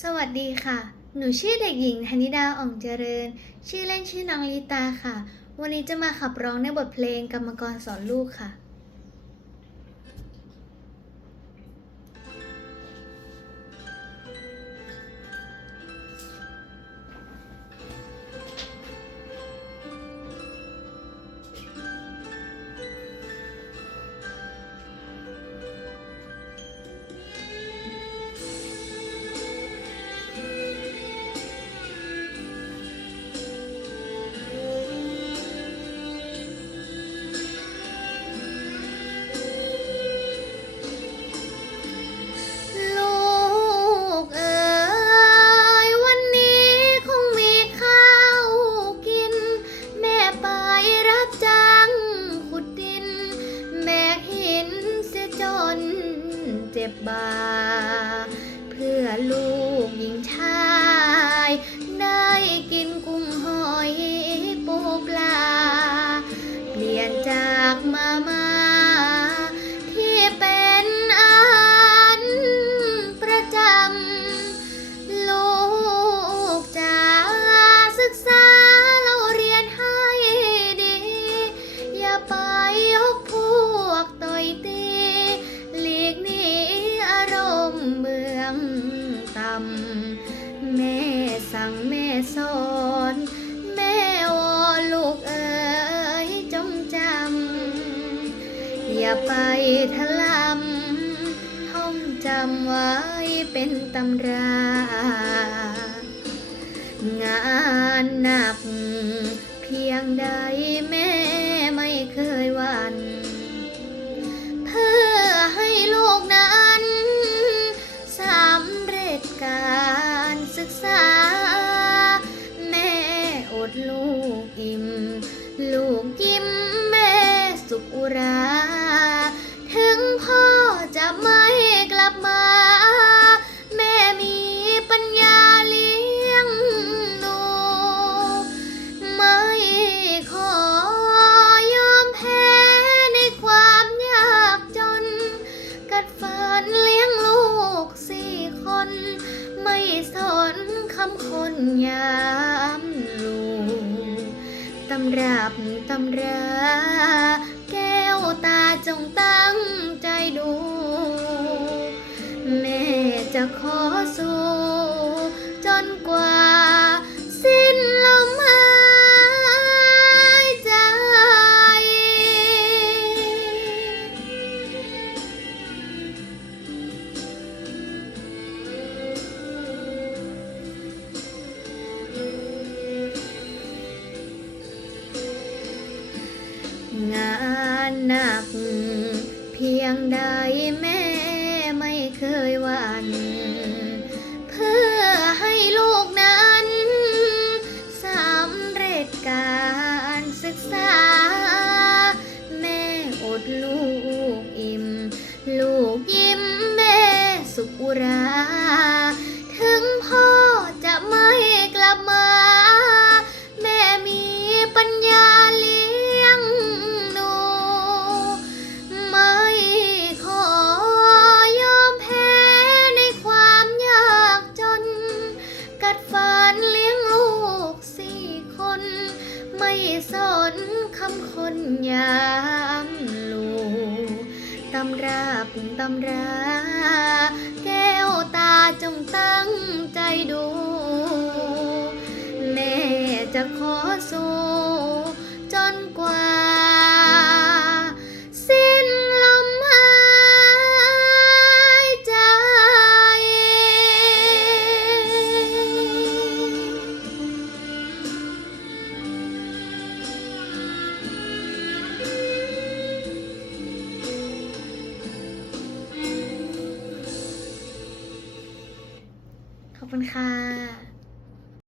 สวัสดีค่ะ หนูชื่อเด็กหญิงธนิดาอ่องเจริญ ชื่อเล่นชื่อน้องลิตาค่ะ วันนี้จะมาขับร้องในบทเพลงกรรมกรสอนลูกค่ะ มามาที่เป็นอาหารประจำลูกจะศึกษาเราเรียนให้ดี อย่าไปยกพวกต่อยตีหลีกหนีอารมณ์เมืองต่ำแม่สั่งแม่สอน อย่าไปทะลำท่องจำไว้เป็นตำรา งานหนัก เพียงใดแม่ไม่เคยวันเพื่อให้ลูกนั้นสำเร็จการศึกษา แม่อดลูกอิ่ม ลูกยิ้มแม่สุขอุราำรับตำรา แก้วตาจงตั้งใจดู แม่จะขอสู้ งานหนัก เพียงใดแม่ไม่เคยหวันเพื่อให้ลูกนั้นสำเร็จการศึกษา แม่อดลูกอิ่ม ลูกยิ้มแม่สุขอุรา ไม่สนคำคนยามลูตำรับตำรา คุณค่ะ